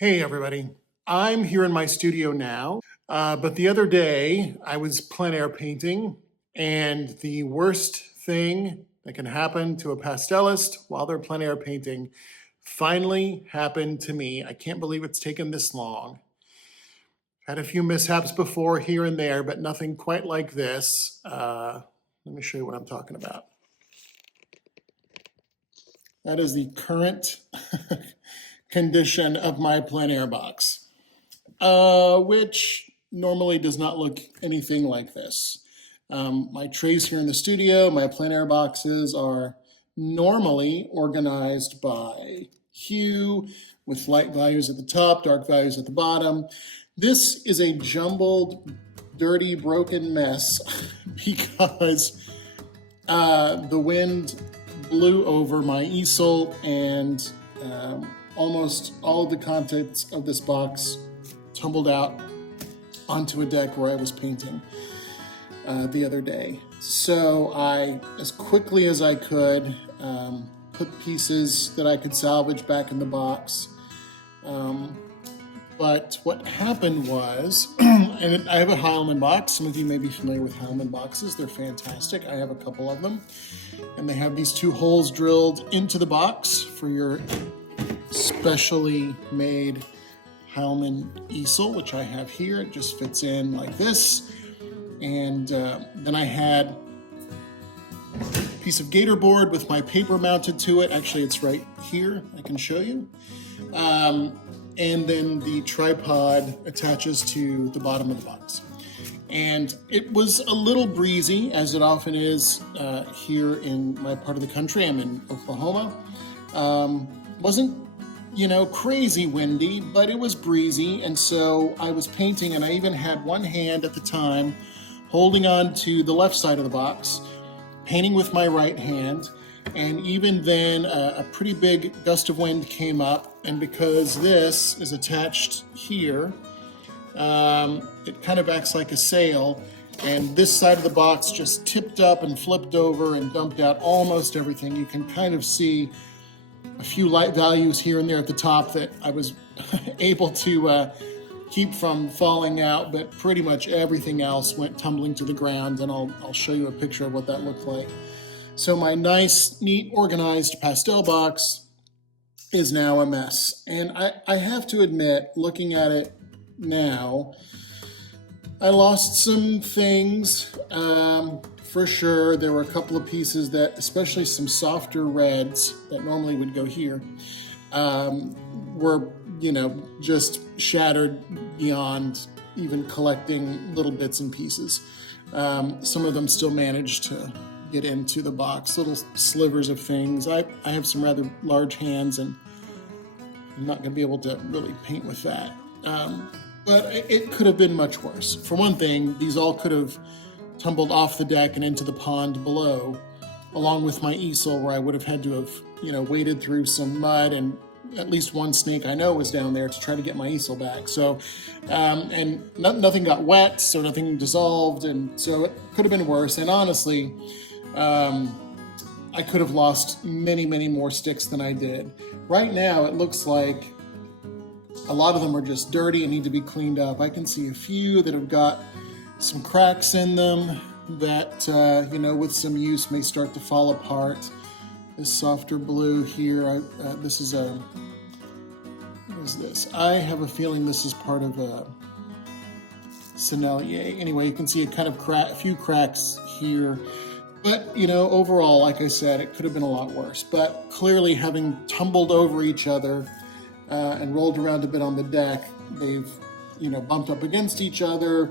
Hey everybody, I'm here in my studio now, but the other day I was plein air painting, and the worst thing that can happen to a pastelist while they're plein air painting finally happened to me. I can't believe it's taken this long. Had a few mishaps before here and there, but nothing quite like this. Let me show you what I'm talking about. That is the current condition of my plein air box. Which normally does not look anything like this. My trays here in the studio, my plein air boxes are normally organized by hue with light values at the top, dark values at the bottom. This is a jumbled, dirty, broken mess because the wind blew over my easel and almost all of the contents of this box tumbled out onto a deck where I was painting the other day. So I, as quickly as I could, put pieces that I could salvage back in the box. But what happened was, and I have a Heilman box. Some of you may be familiar with Heilman boxes. They're fantastic. I have a couple of them. And they have these two holes drilled into the box for your specially made Heilman easel, which I have here. It just fits in like this. And then I had a piece of gator board with my paper mounted to it. Actually, it's right here. I can show you. And then the tripod attaches to the bottom of the box. And it was a little breezy, as it often is here in my part of the country. I'm in Oklahoma. Wasn't crazy windy, but it was breezy. And so I was painting, and I even had one hand at the time holding on to the left side of the box, painting with my right hand. And even then, a pretty big gust of wind came up. And because this is attached here, it kind of acts like a sail. And this side of the box just tipped up and flipped over and dumped out almost everything. You can kind of see a few light values here and there at the top that I was able to keep from falling out, but pretty much everything else went tumbling to the ground, and I'll show you a picture of what that looked like. So my nice, neat, organized pastel box is now a mess. And I have to admit, looking at it now, I lost some things. For sure, there were a couple of pieces that, especially some softer reds that normally would go here, were, just shattered beyond even collecting little bits and pieces. Some of them still managed to get into the box, little slivers of things. I have some rather large hands, and I'm not going to be able to really paint with that. But it could have been much worse. For one thing, these all could have tumbled off the deck and into the pond below, along with my easel, where I would have had to have, waded through some mud, and at least one snake I know was down there to try to get my easel back. So, and nothing got wet, so nothing dissolved, and so it could have been worse. And honestly, I could have lost many, many more sticks than I did. Right now, it looks like a lot of them are just dirty and need to be cleaned up. I can see a few that have got some cracks in them that, with some use may start to fall apart. This softer blue here, this is what is this? I have a feeling this is part of a Sennelier. Anyway, you can see a few cracks here. But, overall, like I said, it could have been a lot worse. But clearly, having tumbled over each other and rolled around a bit on the deck, they've, bumped up against each other.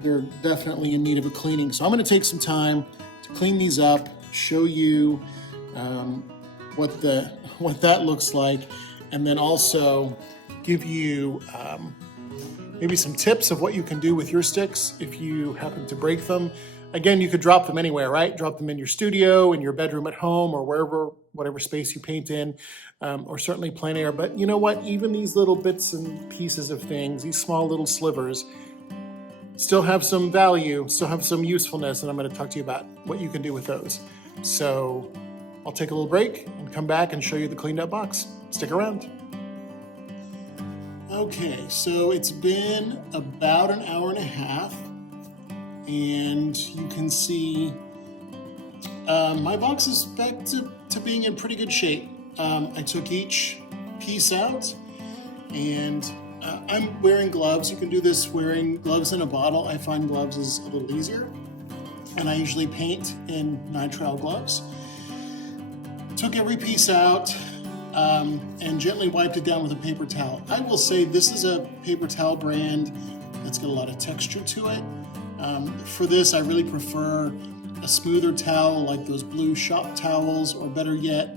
They're definitely in need of a cleaning. So I'm going to take some time to clean these up, show you what that looks like, and then also give you maybe some tips of what you can do with your sticks if you happen to break them. Again, you could drop them anywhere, right? Drop them in your studio, in your bedroom at home, or whatever space you paint in, or certainly plein air. But you know what? Even these little bits and pieces of things, these small little slivers, still have some value, still have some usefulness, and I'm going to talk to you about what you can do with those. So I'll take a little break and come back and show you the cleaned up box. Stick around. Okay, so it's been about an hour and a half, and you can see my box is back to being in pretty good shape. I took each piece out, and I'm wearing gloves. You can do this wearing gloves in a bottle. I find gloves is a little easier, and I usually paint in nitrile gloves. Took every piece out and gently wiped it down with a paper towel. I will say this is a paper towel brand that's got a lot of texture to it. For this, I really prefer a smoother towel like those blue shop towels, or better yet,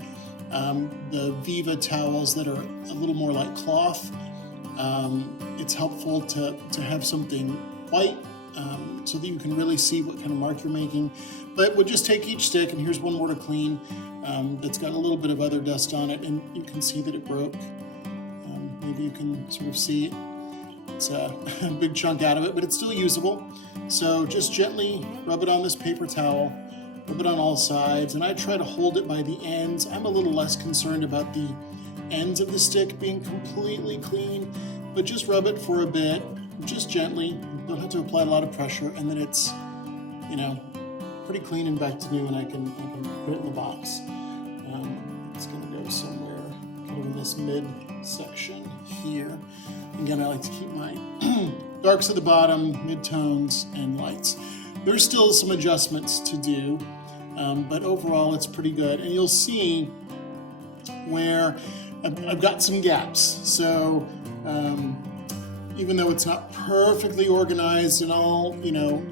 the Viva towels that are a little more like cloth. It's helpful to have something white so that you can really see what kind of mark you're making. But we'll just take each stick, and here's one more to clean that's got a little bit of other dust on it, and you can see that it broke. Maybe you can sort of see it. It's a big chunk out of it, but it's still usable. So just gently rub it on this paper towel, rub it on all sides, and I try to hold it by the ends. I'm a little less concerned about the ends of the stick being completely clean, but just rub it for a bit, just gently. You don't have to apply a lot of pressure, and then it's, you know, pretty clean and back to new, and I can put it in the box. It's going to go somewhere kind of in this mid section here. Again, I like to keep my darks at the bottom, mid-tones, and lights. There's still some adjustments to do, but overall it's pretty good. And you'll see where I've got some gaps. So even though it's not perfectly organized and all, you know,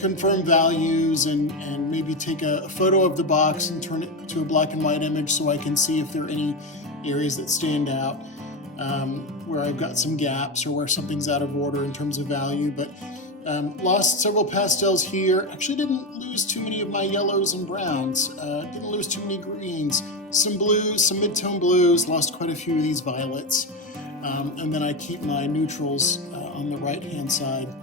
confirm values and maybe take a photo of the box and turn it to a black and white image so I can see if there are any areas that stand out, where I've got some gaps or where something's out of order in terms of value. But lost several pastels here. Actually didn't lose too many of my yellows and browns. Didn't lose too many greens. Some blues, some mid-tone blues. Lost quite a few of these violets. And then I keep my neutrals on the right-hand side.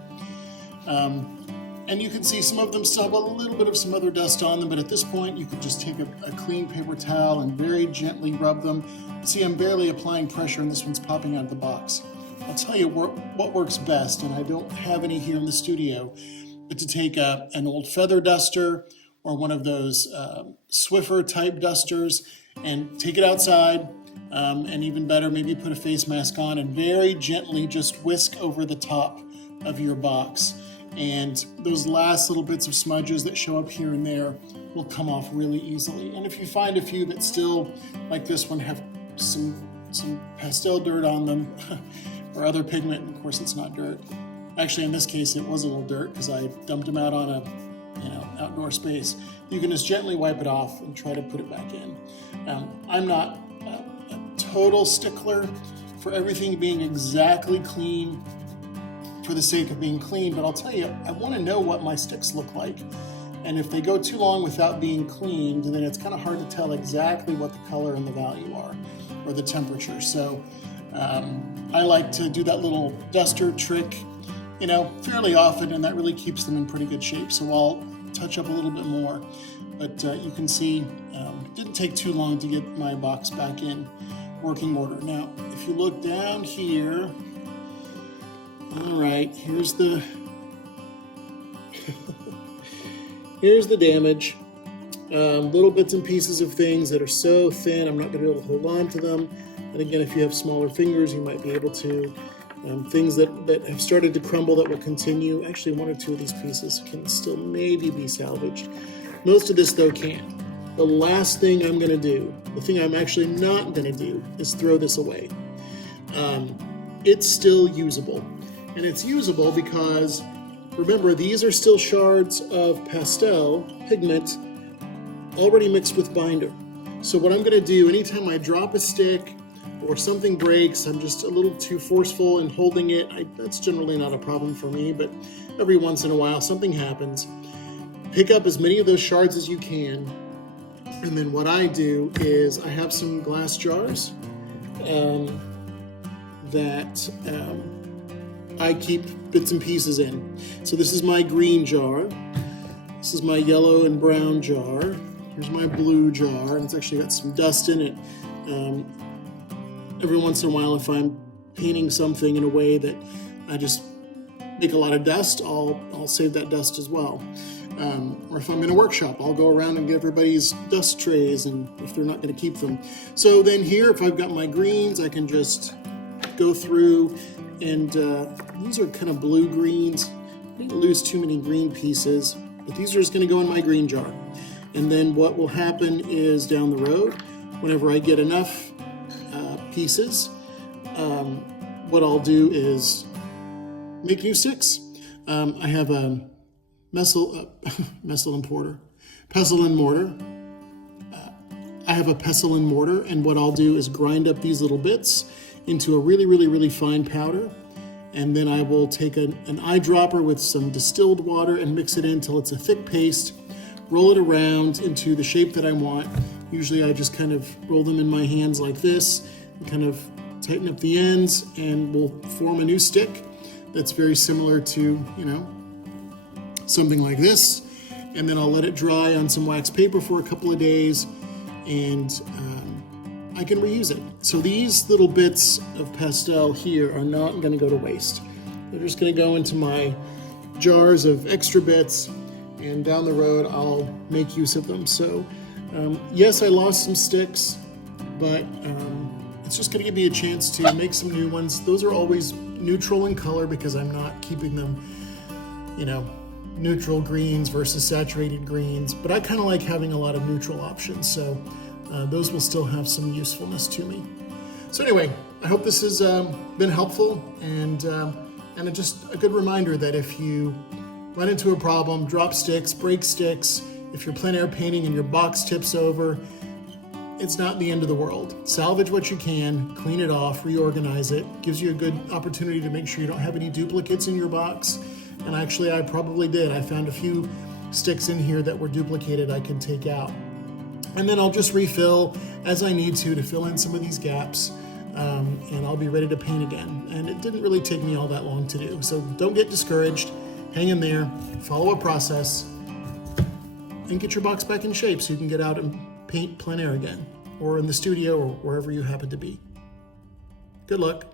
And you can see some of them still have a little bit of some other dust on them, but at this point you could just take a clean paper towel and very gently rub them. See, I'm barely applying pressure and this one's popping out of the box. I'll tell you what works best, and I don't have any here in the studio, but to take an old feather duster or one of those Swiffer type dusters and take it outside, and even better, maybe put a face mask on and very gently just whisk over the top of your box. And those last little bits of smudges that show up here and there will come off really easily. And if you find a few that still, like this one, have some pastel dirt on them or other pigment, of course it's not dirt. Actually, in this case, it was a little dirt because I dumped them out on a outdoor space. You can just gently wipe it off and try to put it back in. I'm not a total stickler for everything being exactly clean for the sake of being clean, but I'll tell you, I want to know what my sticks look like. And if they go too long without being cleaned, then it's kind of hard to tell exactly what the color and the value are, or the temperature. So I like to do that little duster trick, fairly often, and that really keeps them in pretty good shape. So I'll touch up a little bit more, but you can see it didn't take too long to get my box back in working order. Now, if you look down here, all right, here's the here's the damage. Little bits and pieces of things that are so thin, I'm not going to be able to hold on to them. And again, if you have smaller fingers, you might be able to. Things that have started to crumble that will continue. Actually, one or two of these pieces can still maybe be salvaged. Most of this, though, can't. The last thing I'm going to do, the thing I'm actually not going to do, is throw this away. It's still usable. And it's usable because, remember, these are still shards of pastel pigment already mixed with binder. So what I'm going to do, anytime I drop a stick or something breaks, I'm just a little too forceful in holding it. That's generally not a problem for me, but every once in a while something happens. Pick up as many of those shards as you can. And then what I do is I have some glass jars that I keep bits and pieces in. So this is my green jar. This is my yellow and brown jar. Here's my blue jar, and it's actually got some dust in it. every once in a while, if I'm painting something in a way that I just make a lot of dust, I'll save that dust as well. Or if I'm in a workshop, I'll go around and get everybody's dust trays, and if they're not going to keep them. So then here, if I've got my greens, I can just go through, and these are kind of blue greens. I didn't lose too many green pieces, but these are just going to go in my green jar. And then what will happen is down the road, whenever I get enough pieces, what I'll do is make new sticks. I have a pestle and mortar. I have a pestle and mortar, and what I'll do is grind up these little bits into a really, really, really fine powder. And then I will take an eyedropper with some distilled water and mix it in until it's a thick paste, roll it around into the shape that I want. Usually I just kind of roll them in my hands like this, and kind of tighten up the ends, and we'll form a new stick that's very similar to, something like this. And then I'll let it dry on some wax paper for a couple of days, and I can reuse it. So these little bits of pastel here are not going to go to waste. They're just going to go into my jars of extra bits, and down the road I'll make use of them. So yes, I lost some sticks, but it's just going to give me a chance to make some new ones. Those are always neutral in color because I'm not keeping them, neutral greens versus saturated greens, but I kind of like having a lot of neutral options, so those will still have some usefulness to me. So anyway, I hope this has been helpful, and just a good reminder that if you run into a problem, drop sticks, break sticks, if you're plein air painting and your box tips over, it's not the end of the world. Salvage what you can, clean it off, reorganize it. Gives you a good opportunity to make sure you don't have any duplicates in your box. And actually, I probably did. I found a few sticks in here that were duplicated I can take out. And then I'll just refill as I need to fill in some of these gaps, and I'll be ready to paint again. And it didn't really take me all that long to do. So don't get discouraged. Hang in there, follow a process, and get your box back in shape so you can get out and paint plein air again, or in the studio, or wherever you happen to be. Good luck.